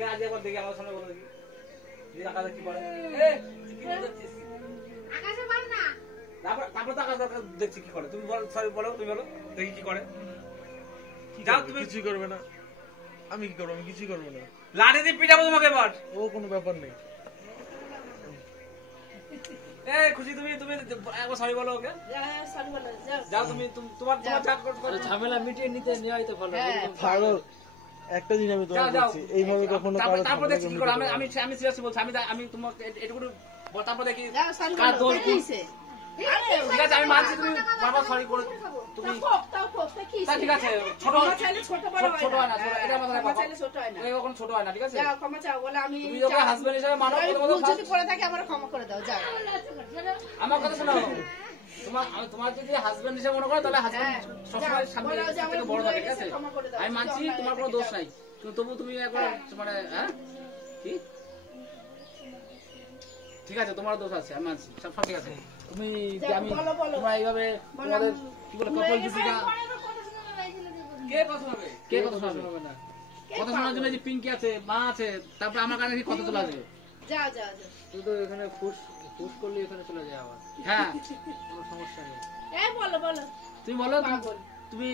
ঠিক আছে একবার দেখি আমার সামনে বলো দেখি যে আকাশে কি করে কি দেখছিস আকাশে বল না তারপর তো আকাশে দেখছি কি করে তুমি বলো সরি বলো তুমি বলো দেখি কি করে যাও তুমি কিছু করবে না আমি কি করব আমি কিছু করব না লাঠি দিয়ে পিটাবো তোমাকে এবার ও কোনো ব্যাপার নেই খুশি তুমি তুমি একবার সরি বলো ওকে সরি বলো যাও তুমি তোমার চাট করে ঝামেলা মিটিয়ে নিতে নেওয়াই তো ভালো পাগল একটা জিনিস আমি তোমাকে বলছি এইভাবে কখনো কারো তারপর দেখছি কি করে আমি সিরিয়াসলি বলছি আমি তোমাকে এটুকু তারপর দেখি কার দোষ ঠিক আছে আমি মানছি তুমি বারবার সরি করে তুমি ঠিক আছে ছোট ছোট হয় না এটা আমাদের এখন ছোট হয় না ঠিক আছে ক্ষমা চাও বলে আমি তুমি ওকে হাজবেন্ড হিসেবে মানো যদি করে থাকে আমার ক্ষমা করে দাও যাও আমার কথা শোনো তোমার যদি হাজবেন্ড হিসেবে মনে করো তাহলে হাজবেন্ড সবসময় সামনে থেকে বড় থাকে ঠিক আছে আমি মানছি তোমার কোনো দোষ নাই কিন্তু তবু তুমি একবার মানে হ্যাঁ ঠিক আছে তোমার দোষ আছে আমি মানছি সব ঠিক আছে তুমি আমি তোমরা এইভাবে তোমাদের কি বলে কাপল দিছিকা কে কথা শোনাবে না কথা শোনার জন্য যে পিঙ্কি আছে মা আছে তারপর আমার কানে কি কথা চলে আসবে যাও যাও তুই তো এখানে ফুস করলে এখানে চলে যায় আবার হ্যাঁ কোনো সমস্যা নেই বলো বলো তুমি বলো তুমি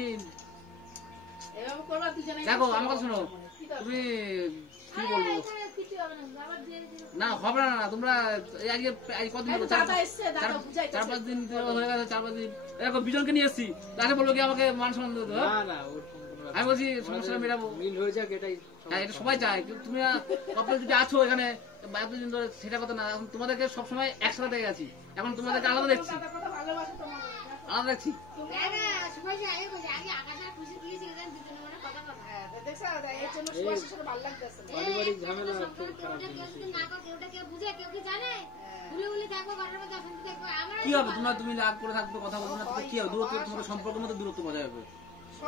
এভাবে করবা দুজনে দেখো আমার কথা শোনো তুমি কি বলবো না হবে না তোমরা আজকে কতদিন চার পাঁচ দিন হয়ে গেছে 4-5 দিন দেখো বিজনকে নিয়ে এসছি তাকে বলবো কি আমাকে মান সম্মান দিতে না না আমি বলছি সমস্যাটা মেটাবো মিল হয়ে যাক এটাই হ্যাঁ এটা সবাই চায় তুমি কাপল যদি আছো এখানে এতদিন ধরে সেটা কথা না এখন তোমাদেরকে সবসময় একসাথে দেখে গেছি এখন তোমাদেরকে আলাদা দেখছি আলাদা দেখছি পারিবারিক ঝামেলা কি হবে তুমি রাগ করে থাকবে কথা বলবে না কি হবে দূরত্ব তোমাদের সম্পর্কের মধ্যে দূরত্ব বজায় রাখবে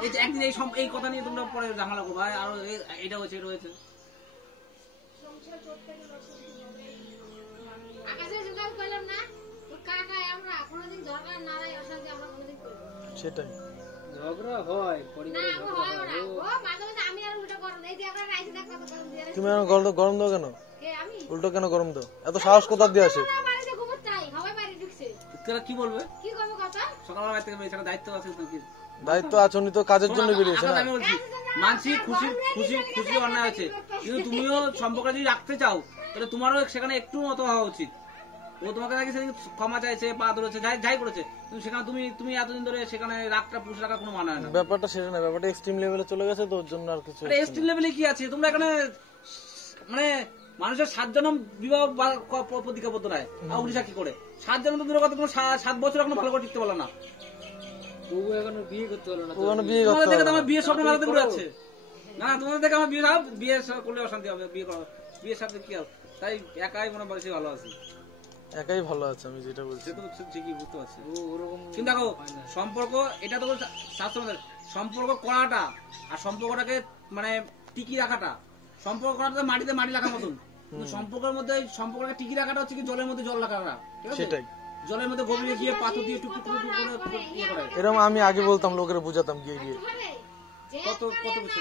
এই যে একদিন এই কথা নিয়ে তোমরা পরে ঝামেলা করবে আর এটা হয়েছে এটা হয়েছে সেটাই ঝগড়া হয় পরিবারে তুমি গরম দাও কেন উল্টো কেন গরম দাও এত সাহস কোথা দিয়ে আসে কি বলবে সকালবেলা বাড়ি থেকে বেরিয়েছে দায়িত্ব আছে দায়িত্ব আছে উনি তো কাজের জন্য বেরিয়েছে না আমি বলছি মানছি খুশি অন্যায় আছে কিন্তু তুমিও সম্পর্ক যদি রাখতে চাও তাহলে তোমারও সেখানে একটু মতো হওয়া উচিত ও তোমাকে নাকি সেদিন ক্ষমা চাইছে পা ধরেছে যাই করেছে কিন্তু সেখানে তুমি এতদিন ধরে সেখানে রাগটা পুষে রাখার কোনো মানে হয় না ব্যাপারটা সেটা না ব্যাপারটা এক্সট্রিম লেভেলে চলে গেছে তো ওর জন্য আর কিছু এক্সট্রিম লেভেলে কি আছে তোমরা এখানে মানে মানুষের 7 জন্ম বিবাহ প্রতিজ্ঞাবদ্ধ নয় আর উড়িষ্যা কি করে 7 জন্ম তো দূরের কথা তুমি 7 বছর এখনো ভালো করে টিকতে পারলো না তবু এখনো বিয়ে করতে পারলো না তোমাদের দেখে আমার বিয়ের স্বপ্ন মাথাতে ঘুরে যাচ্ছে না তোমাদের দেখে আমার বিয়ে করলে অশান্তি হবে বিয়ের সাথে কি হবে তাই একাই মনে বেশি ভালো আছে একাই ভালো আছে আমি যেটা বলছি সে তো ঠিকই বুঝতে পারছি কিন্তু দেখো সম্পর্ক এটা তো শাস্ত্র সম্পর্ক করাটা আর সম্পর্কটাকে মানে টিকি রাখাটা সম্পর্ক করাটা মাটিতে মাটি রাখার মতন কিন্তু সম্পর্কের মধ্যে সম্পর্কটাকে টিকি রাখাটা হচ্ছে কি জলের মধ্যে জল রাখাটা ঠিক আছে সেটাই জলের মধ্যে গভীরে গিয়ে পাথর দিয়ে টুক করে ইয়ে করে এরকম আমি আগে বলতাম লোকের বুঝাতাম গিয়ে কত কিছু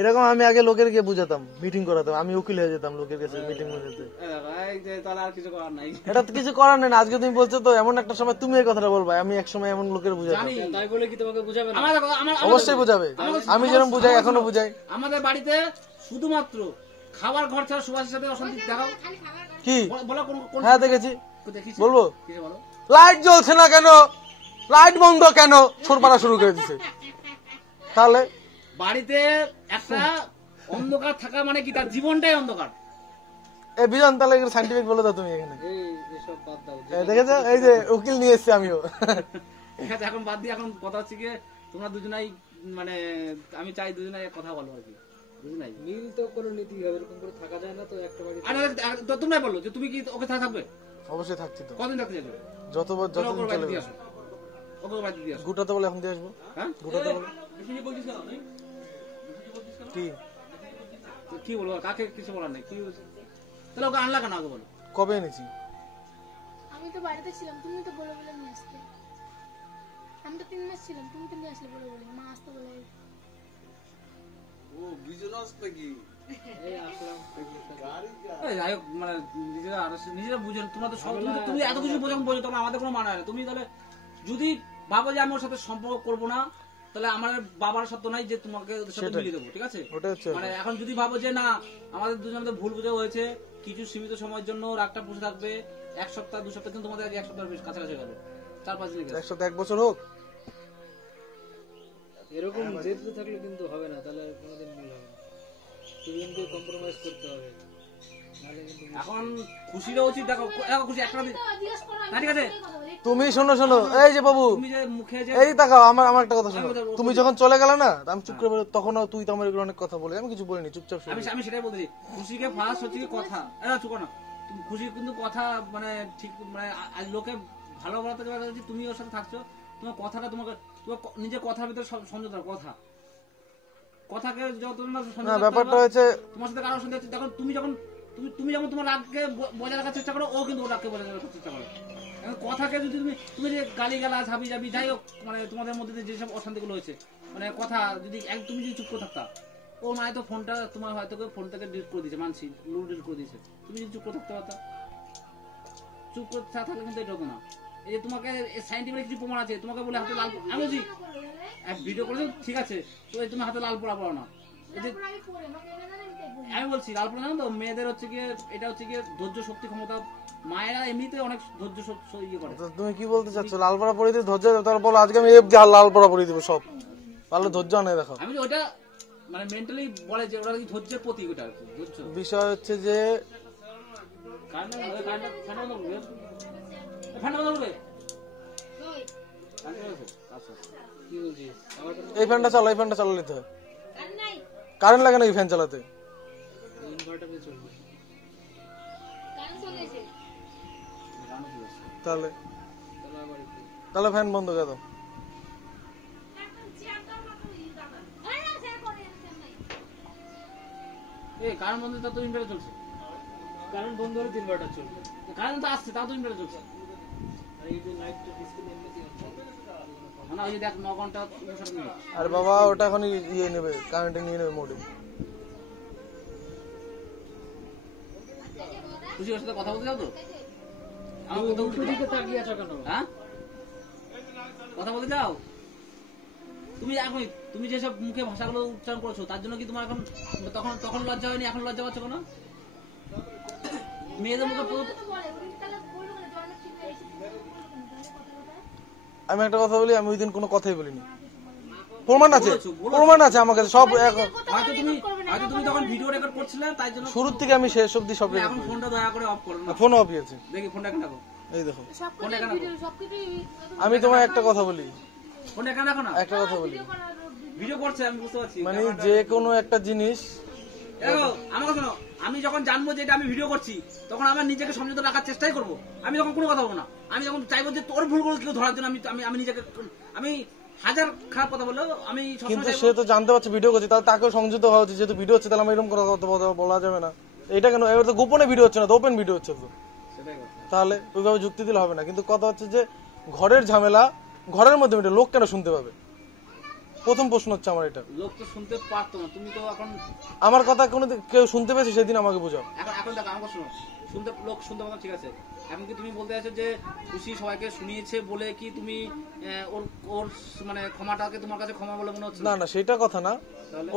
এরকম আমি আগে লোকের গিয়ে বুঝাতাম মিটিং করাতাম আমি উকিল হয়ে যেতাম লোকের কাছে মিটিং করতে তাহলে আর কিছু করার নাই এটা তো কিছু করার নেই আজকে তুমি বলছো তো এমন একটা সময় তুমি এই কথাটা বলবা আমি এক সময় এমন লোকের বুঝাতাম তাই বলে কি তোমাকে বুঝাবে না অবশ্যই বুঝাবে আমি যেরকম বুঝাই এখনো বুঝাই আমাদের বাড়িতে শুধুমাত্র খাবার ঘর ছাড়া সুভাষের সাথে অশান্তি দেখাও কি বলো হ্যাঁ দেখেছি দেখেছি বলবো বলো লাইট জ্বলছে না কেন লাইট বন্ধ কেন ছোড়পাড়া শুরু করে দিছে তাহলে বাড়িতে একটা অন্ধকার থাকা মানে কি তার জীবনটাই অন্ধকার এই বিজন তাহলে সাইন্টিফিক বলে দাও তুমি এখানে এসব বাদ দাও দেখেছো এই যে উকিল নিয়ে এসছি আমিও এখন বাদ দিয়ে এখন কথা হচ্ছে কি তোমরা দুজনাই মানে আমি চাই দুজনাই কথা বলো আর কি বুঝলাই মিল তো কোনো নীতি হবে এরকম করে থাকা যায় না তো একটা বাড়ি তোমরাই বললো যে তুমি কি ওকে থাকবে অবশ্যই থাকছি তো কদিন থাকতে যাবে যতদিন চলে দিয়ে আসো ওকে বাড়ি দিয়ে আসো গুটাতে বলে এখন দিয়ে আসবো হ্যাঁ গুটাতে বলে কি বলবো কাকে কিছু বলার নেই কি তাহলে ওকে আনলা কেন আগে বলো কবে এনেছি আমি তো বাড়িতে ছিলাম তুমি তো বলে বলে নিয়ে আসতে আমি তো 3 মাস ছিলাম তুমি তো নিয়ে আসলে বলে বলে মা আসতে বলে ও গিজলাও এই আসলাম ফেসবুকটা এই যাই হোক, মানে নিজেরা বুঝেন, তোমরা তো সব তুমি এত কিছু বোঝো তখন আমাদের কোনো মানে হয় না। তুমি তাহলে যদি ভাবো যে আমি ওর সাথে সম্পর্ক করবো না, তাহলে আমার বাবার সত্য নাই যে তোমাকে ওদের সাথে মিলিয়ে দেবো, ঠিক আছে? ওটা হচ্ছে মানে এখন যদি ভাবো যে না আমাদের দুজনের ভুল বোঝা হয়েছে, কিছু সীমিত সময়ের জন্য রাগটা পুষে থাকবে, 1 সপ্তাহ 2 সপ্তাহ, কিন্তু তোমাদের 1 সপ্তাহের বেশ কাছাকাছি গেল, 4-5 দিন গেছে। একসাথে 1 বছর হোক, এরকম জেদ থাকলে কিন্তু হবে না, তাহলে কোনোদিন মিল হবে না। তুই কিন্তু কম্প্রোমাইজ করতে হবে, নাহলে কিন্তু এখন খুশিটা উচিত, দেখো দেখো খুশি একটা দিন না, ঠিক আছে? তুমি শোনো এই যে বাবু, তুমি যে মুখে যে এই তাকাও, আমার একটা কথা শোনো। তুমি যখন চলে গেলে না, আমি চুপ করে বলি, তখন তুই তো আমার এগুলো অনেক কথা বলে, আমি কিছু বলিনি, চুপচাপ শুনি। আমি সেটাই বলতেছি, খুশিকে ফার্স্ট হচ্ছে কি কথা, চুপ না, খুশি কিন্তু কথা মানে ঠিক, মানে আজ লোকে ভালো বলাতে পারছে, তুমি ওর সাথে থাকছো, তোমার কথাটা তোমার নিজের কথার ভিতরে সমঝোতা, কথাকে যত না, ব্যাপারটা হচ্ছে তোমার সাথে কারোর সাথে তখন তুমি যখন তোমার রাগকে বজায় রাখার চেষ্টা করো, ও কিন্তু ওর রাগকে বজায় রাখার চেষ্টা করে। কথাকে যদি তুমি যে গালি গালাজ হাবি যাবি যাই হোক, মানে তোমাদের মধ্যে যেসব অশান্তিগুলো হয়েছে, মানে কথা যদি তুমি যদি চুপ করে থাকতা, ও নয় তো ফোনটা তোমার হয়তো ফোন থেকে ডিলিট করে দিয়েছে, মানছি ডিলিট করে দিয়েছে, তুমি যদি চুপ করে থাকতে পারতা, চুপ করে থাকলে কিন্তু এটা হতো না। এই যে তোমাকে সাইন্টিফিক কিছু প্রমাণ আছে, তোমাকে বলে হাতে লাল, আমি বলছি ভিডিও করেছো ঠিক আছে, তো তুমি হাতে লাল পোড়া পড়ো না, এই যে আমি বলছি লাল পোড়া জানো তো, মেয়েদের হচ্ছে গিয়ে এটা হচ্ছে গিয়ে ধৈর্য শক্তি ক্ষমতা, মায়েরা এমনিতে অনেক ধৈর্য ইয়ে করে। তুমি কি বলতে চাচ্ছ? লাল পড়া পরিয়ে দিয়ে ধৈর্য, তাহলে বলো আজকে আমি লাল পড়া পরিয়ে দিব সব, তাহলে ধৈর্য আনে। দেখো আমি ওটা মানে মেন্টালি বলে যে ওটা কি ধৈর্যের প্রতীক, ওটা আর কি, বুঝছো? বিষয় হচ্ছে যে কি বলছিস? আবার এই ফ্যানটা চালা নিতে হয়, কারেন্ট লাগে না এই ফ্যান চালাতে। ইনভার্টারে চলবে, তাহলে তাহলে আবার একটু তাহলে ফ্যান বন্ধ করে দাও। কারণ বন্ধু তো ইনভার্টার চলছে, কারেন্ট বন্ধ হলে ইনভার্টার চলবে। কারণ তো আসছে তাও তো ইনভার্টার চলছে আর এই যে লাইটটা ডিসপ্লে এমনিতেই হচ্ছে, না, ওই যে দেখ 9 ঘন্টা 59 মিনিট। আর বাবা ওটা এখন ইয়ে নেবে, কারেন্টে নিয়ে নেবে মোডে। খুশি ওর সাথে কথা বলতে যাও তো, আমি উল্টো দিকে তাকিয়ে আছো কেন? হ্যাঁ কথা বলতে যাও তুমি, এখন তুমি যেসব মুখে ভাষাগুলো উচ্চারণ করছো তার জন্য কি তোমার এখন তখন লজ্জা হয়নি, এখন লজ্জা পাচ্ছ কেন? মেয়েদের মুখে আমি একটা কথা বলি, আমি ওই দিন কোনো কথাই বলিনি, প্রমাণ আছে আমার কাছে সব। হয়তো তুমি তখন ভিডিও রেকর্ড করছিলে, তাই জন্য শুরুর থেকে আমি শেষ অব্দি সব এখন ফোনটা দয়া করে অফ করো না, ফোন অফ হয়েছে, দেখি ফোনটা কেন রাখো, এই দেখো। সবকিছু আমি তোমায় একটা কথা বলি, ফোনটা কেন রাখো না, একটা কথা বলি, ভিডিও করছে আমি বুঝতে পারছি, মানে যে কোনো একটা জিনিস দেখো আমার কথা শোনো, আমি যখন জানবো যে এটা আমি ভিডিও করছি, তখন আমার নিজেকে সমঝোতা রাখার চেষ্টাই করবো, আমি তখন কোনো কথা বলবো না। আমি যখন চাইবো যে তোর ভুলগুলো কেউ ধরার জন্য আমি নিজেকে, আমি হাজার খারাপ কথা বললেও আমি কিন্তু সে তো জানতে পারছে ভিডিও করছে, তাহলে তাকেও সংযত হওয়া উচিত, যেহেতু ভিডিও হচ্ছে তাহলে আমার এরকম কথা বলা যাবে না। এটা কেন, এবার তো গোপনে ভিডিও হচ্ছে না, তো ওপেন ভিডিও হচ্ছে তো, তাহলে ওইভাবে যুক্তি দিলে হবে না। কিন্তু কথা হচ্ছে যে ঘরের ঝামেলা ঘরের মধ্যে মিটে, লোক কেন শুনতে পাবে? প্রথম প্রশ্ন হচ্ছে আমার এটা। লোক তো শুনতে পারতো না, তুমি তো এখন আমার কথা কোনো কেউ শুনতে পেয়েছে সেদিন আমাকে বোঝাও। এখন দেখো আমাকে শোনো, লোক শুনতে পারতো ঠিক আছে, এখন কি তুমি বলতে চাইছো যে খুশি সবাইকে শুনিয়েছে বলে কি তুমি ওর মানে ক্ষমাটাকে তোমার কাছে ক্ষমা বলে মনে হচ্ছে? না না, সেটা কথা না,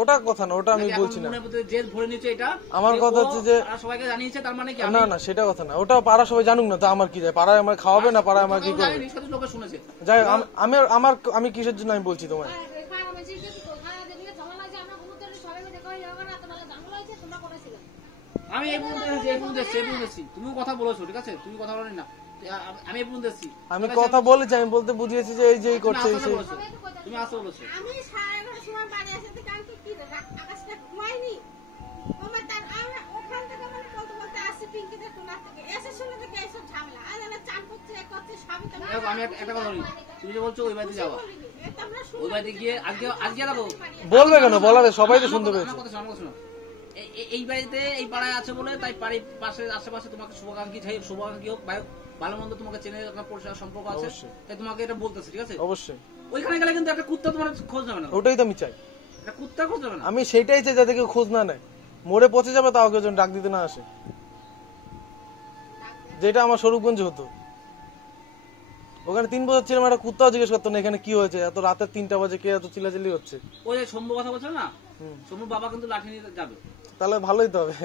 ওটা কথা না, ওটা আমি বলছি না। যে ভরে নিচ্ছে এটা আমার কথা হচ্ছে যে সবাইকে জানিয়েছে, তার মানে কি? না না, সেটা কথা না, ওটা পাড়া সবাই জানুক না, তা আমার কি যায়? পাড়ায় আমার খাওয়াবে না, পাড়ায় আমার কি করবে? লোকে শুনেছে, যাই আমি কিসের জন্য আমি বলছি তোমায়, আমি এই পর্যন্ত এসেছি, তুমিও কথা বলেছো ঠিক আছে, তুমি কথা বলেন না, আমি এই পর্যন্ত এসেছি, আমি কথা বলেছি, আমি বলতে বুঝিয়েছি যে এই যে করছে, এই সেই তুমি আসতে বলেছো। আমি 11:30 সময় বাড়ি আসতে কালকে কি আকাশটা ঘুমাইনি, ওখান থেকে মানে বলতে আসছে পিঙ্কিদের কোনা থেকে এসে শুনে থেকে এসব ঝামেলা, আর এরা চান করছে স্বামী তো দেখো আমি একটা কথা বলি, তুমি যে বলছো ওই বাড়িতে যাওয়া, এটা আমরা ওই বাড়িতে গিয়ে আজকে দেখো বলবে কেন, বলাবে, সবাই তো শুনতে পেয়েছে। আমার কথা শোনো, এই বাড়িতে এই পাড়ায় আছে বলে তাই বাড়ির পাশে আশেপাশে তোমাকে শুভাকাঙ্ক্ষী হোক ভালো মন্দ তোমাকে চেনে পরিষ্কার সম্পর্ক আছে, তাই তোমাকে এটা বলতেছে ঠিক আছে। অবশ্যই ওইখানে গেলে কিন্তু একটা কুত্তা তোমার খোঁজ নেবে না, ওটাই তো আমি চাই। এটা কুত্তা খোঁজ যাবে না। আমি সেটাই চাই যাতে কেউ খোঁজ না নেয়, মরে পচে যাবে তাও কেউ যেন ডাক দিতে না আসে, যেটা আমার স্বরূপগঞ্জে হতো। ওখানে 3 বছর ছিলাম, একটা কুত্তাও জিজ্ঞেস করতো না এখানে কি হয়েছে, এত রাতে 3টা বাজে কে এত চিল্লাচিল্লি হচ্ছে। ওই যে শম্ভু কথা বলছো না, শম্ভুর বাবা কিন্তু লাঠি নিয়ে যাবে। তাহলে ভালোই তো হবে।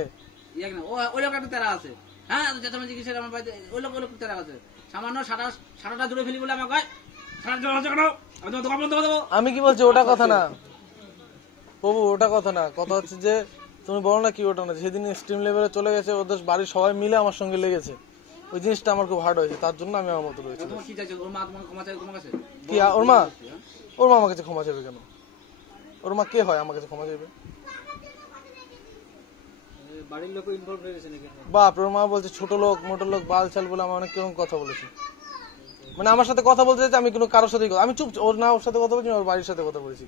ওই লোক একটা তেরা আছে, হ্যাঁ চেঁচামেচি কিসের আমার বাড়িতে, ওই লোক তেরা আছে। সামান্য সারাটা জুড়ে ফেলি বলে আমাকে আমি কি বলছি ওটা কথা না প্রভু, ওটা কথা না, কথা হচ্ছে যে তুমি বলো না কি ওটা না, সেদিন এক্সট্রিম লেভেলে চলে গেছে, ওদের বাড়ির সবাই মিলে আমার সঙ্গে লেগেছে, ওই জিনিসটা আমার খুব হার্ড হয়েছে, তার জন্য আমি আমার মতো রয়েছি। তোমার কি চাইছো? ওর মা তোমার ক্ষমা চাই তোমার কাছে? কি ওর মা? ওর মা আমার কাছে ক্ষমা চাইবে কেন? ওর মা কে হয় আমার কাছে ক্ষমা চাইবে? বাড়ির লোক ইনভলভ হয়ে গেছে নাকি? বাপ, ওর মা বলছে ছোট লোক মোটো লোক বাল চাল বলে আমার অনেক কেমন কথা বলেছে, মানে আমার সাথে কথা বলতে চাইছে, আমি কোনো কারোর সাথে আমি চুপ, ওর না ওর সাথে কথা বলছি, ওর বাড়ির সাথে কথা বলেছি,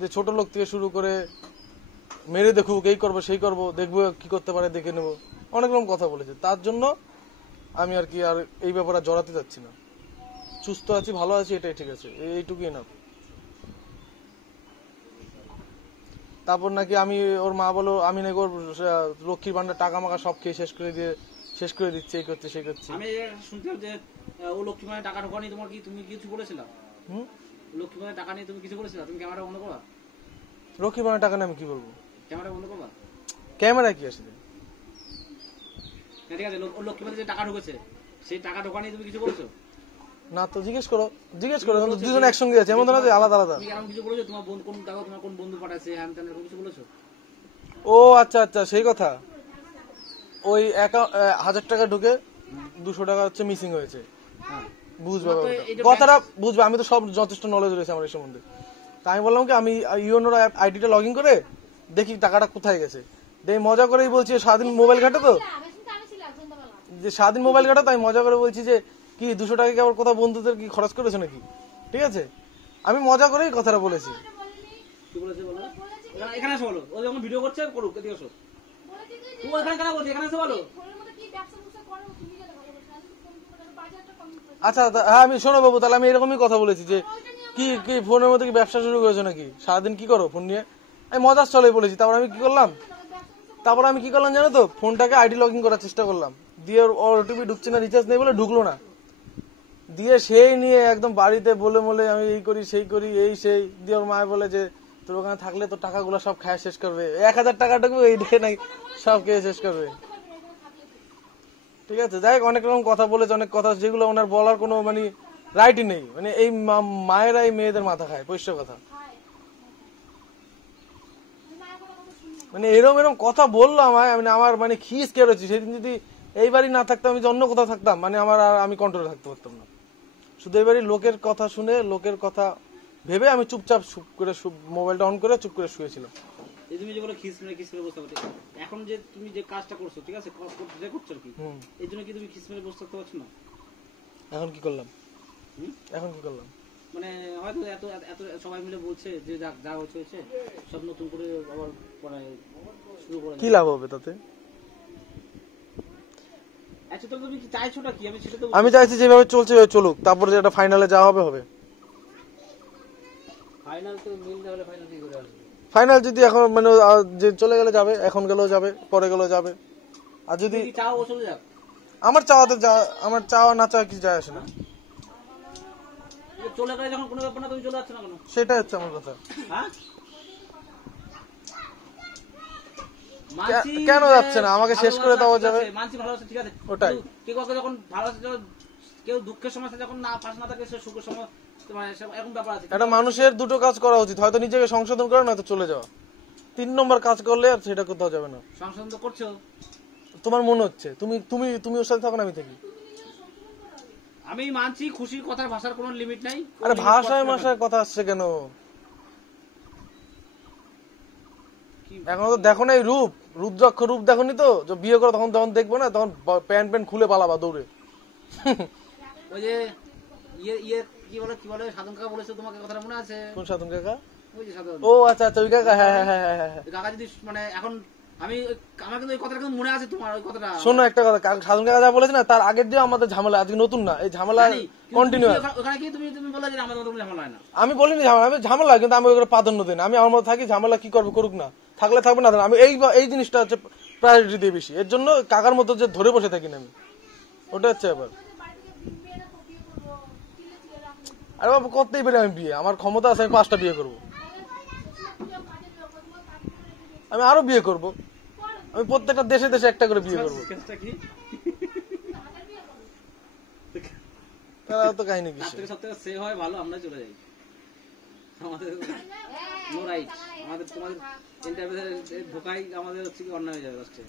যে ছোট লোক থেকে শুরু করে মেরে দেখুক, এই করবো সেই করবো, দেখবো কি করতে পারে দেখে নেবো, অনেক রকম কথা বলেছে। তার জন্য আমি আর কি আর এই ব্যাপারে জড়াতে যাচ্ছি না, সুস্থ আছি ভালো আছি এটাই ঠিক আছে, এইটুকুই না। তারপর নাকি আমি ওর মা বলো আমি নাকি ওর লক্ষ্মীর ভান্ডার টাকা মাকা সব খেয়ে শেষ করে দিচ্ছে, এই করছে সেই করছে। আমি শুনছিলাম যে ও লক্ষ্মী ভান্ডার টাকা ঢোকানি, তোমার কি তুমি কিছু বলেছিলাম? লক্ষ্মী ভান্ডার টাকা নিয়ে তুমি কিছু বলেছিলাম? তুমি ক্যামেরা বন্ধ করবা? লক্ষ্মীর ভান্ডার টাকা নিয়ে আমি কি বলবো? ক্যামেরা বন্ধ করবা? ক্যামেরা কি আসলে? ঠিক আছে, ও লক্ষ্মী ভান্ডার যে টাকা ঢুকেছে সেই টাকা ঢোকানি তুমি কিছু বলেছো না তো জিজ্ঞেস করো কিন্তু দুজন একসঙ্গে আছে, এমন না যে আলাদা আলাদা। তুমি এরকম কিছু বলেছো? তোমার বন্ধু কোন টাকা তোমার কোন বন্ধু পাঠাচ্ছে হ্যান ত্যান এরকম কিছু বলেছো? ও আচ্ছা আচ্ছা সেই কথা, ওই 1000 টাকা ঢুকে 200 টাকা হচ্ছে মিসিং হয়েছে, বুঝবে কথাটা বুঝবে, আমি তো সব যথেষ্ট নলেজ রয়েছে আমার এই সম্বন্ধে। তা আমি বললাম কি আমি ইউনোর আইডিটা লগ ইন করে দেখি টাকাটা কোথায় গেছে, দেখি মজা করেই বলছি সারাদিন মোবাইল ঘাটে তো, যে সারাদিন মোবাইল ঘাটে, তাই মজা করে বলছি যে কি 200 টাকা কি আবার কোথাও বন্ধুদের কি খরচ করেছো নাকি, ঠিক আছে, আমি মজা করেই কথাটা বলেছি। কি বলেছে বলো? এখানে এসে বলো, ও যখন ভিডিও করছে করুক, এদিকে এসো। তুমি এখানে কেন বলছি? এখানে এসে বলো। আচ্ছা হ্যাঁ আমি শোনো বাবু, তাহলে আমি এরকমই কথা বলেছি যে কি কি ফোনের মধ্যে কি ব্যবসা শুরু করেছো নাকি, সারাদিন কি করো ফোন নিয়ে, আমি মজার চলে বলেছি। তারপর আমি কি করলাম জানো তো, ফোনটাকে আইডি লগ ইন করার চেষ্টা করলাম, দিয়ে ওর ওটিপি ঢুকছে না, রিচার্জ নেই বলে ঢুকলো না, দিয়ে সেই নিয়ে একদম বাড়িতে বলে আমি এই করি সেই করি এই সেই, দিয়ে ওর মায় বলে যে তোর ওখানে থাকলে তো টাকাগুলো সব খায় শেষ করবে, 1000 টাকা ঢুকবে এই ডে নাকি সব খেয়ে শেষ করবে, ঠিক আছে। যাই হোক অনেক রকম কথা বলেছে, অনেক কথা যেগুলো ওনার বলার কোনো মানে রাইটই নেই, মানে এই মায়েরা এই মেয়েদের মাথা খায়, পরিষ্কার কথা, মানে এরম কথা বললো আমায়, মানে আমার মানে খিস কে রয়েছে, সেদিন যদি এই বাড়ি না থাকতাম, আমি অন্য কোথাও থাকতাম, মানে আমার আর আমি কন্ট্রোলে থাকতে পারতাম না, শুধু এই বাড়ির লোকের কথা শুনে লোকের কথা ভেবে আমি চুপচাপ মোবাইলটা অন করে চুপ করে শুয়েছিলাম। এই তুমি যে বলো খিস মেরে বসতে পারছো, এখন যে তুমি যে কাজটা করছো ঠিক আছে করছো আর কি, এই জন্য কি তুমি খিস মেরে বসতে পারছো না? এখন কি করলাম? মানে হয়তো এত এত সবাই মিলে বলছে যে যা হয়েছে সব নতুন করে আবার পড়ায় শুরু করে, কি লাভ হবে তাতে? আচ্ছা তো তুমি কি চাইছোটা কি? আমি সেটা তো আমি চাইছি যেভাবে চলছে চলুক, তারপরে যেটা ফাইনালে যা হবে হবে। ফাইনাল তো মিল না হলে ফাইনাল কি করে আসবে? ফাইনাল যদি এখন মানে যে চলে গেলে যাবে, এখন গেলেও যাবে, পরে গেলেও যাবে, আর যদি চাও ও চলে যাক, আমার চাওয়া না চাওয়া কিছু যায় আসে না, চলে গেলে যখন কোনো ব্যাপার না, তুমি চলে যাচ্ছ না কেন? সেটাই হচ্ছে আমার কথা। হ্যাঁ কেন যাচ্ছে না? আমাকে শেষ করে দেওয়া যাবে, মানছি ভালো আছে ঠিক আছে, ওটাই কেউ যখন ভালো আছে, কেউ দুঃখের সময় যখন না পাশ না থাকে, সে সুখের সময় এরকম ব্যাপার আছে। একটা মানুষের দুটো কাজ করা উচিত, হয়তো নিজেকে সংশোধন করে নয়তো চলে যাওয়া, 3 নম্বর কাজ করলে আর সেটা কোথাও যাবে না। সংশোধন তো করছো, তোমার মনে হচ্ছে তুমি ওর সাথে থাকো না আমি থাকি, আমি মানছি খুশির কথার ভাষার কোনো লিমিট নাই। আরে ভাষায় কথা আসছে কেন? এখন তো দেখো না এই রুদ্রাক্ষ রূপ দেখোনি তো, যে বিয়ে করে তখন দেখবো না, তখন প্যান্ট খুলে পালাবা দৌড়ে। ওই যে কি বলে সাধন কাকা বলেছে তোমাকে, কথাটা মনে আছে? কোন সাধন কাকা? ওই যে সাধন, ও আচ্ছা ওই কাকা, হ্যাঁ। কাকা যদি মানে এখন আমার কিন্তু ওই কথাটা কিন্তু মনে আছে তোমার ওই কথাটা। শোনো একটা কথা, সাধন কাকা যা বলেছে না, তার আগের দিয়ে আমাদের ঝামেলা, আজকে নতুন না, এই ঝামেলা কন্টিনিউ। ওখানে কি তুমি বলে যে আমাদের কোনো ঝামেলা হয় না? আমি বলিনি ঝামেলা, আমি ঝামেলা, কিন্তু আমি ওগুলো প্রাধান্য দিই না। আমি আমার মতো থাকি, ঝামেলা কি করবে করুক না, থাকলে থাকবে না। আমি এই জিনিসটা হচ্ছে প্রায়োরিটি দিয়ে বেশি, এর জন্য কাকার মতো যে ধরে বসে থাকি না আমি, ওটা হচ্ছে ব্যাপার। আরে বাবু করতেই পারি আমি বিয়ে, আমার ক্ষমতা আছে, আমি 5টা বিয়ে করবো, আমি আরো বিয়ে করব, আমি প্রত্যেকটা দেশে দেশে একটা করে বিয়ে করবো। তারা তো কাহিনী কি, সবথেকে সে হয় ভালো, আমরা চলে যাই, আমাদের নো রাইট, আমাদের তোমাদের ইন্টারভিউ ঢোকাই আমাদের হচ্ছে কি অন্যায় হয়ে যাবে লাস্টে।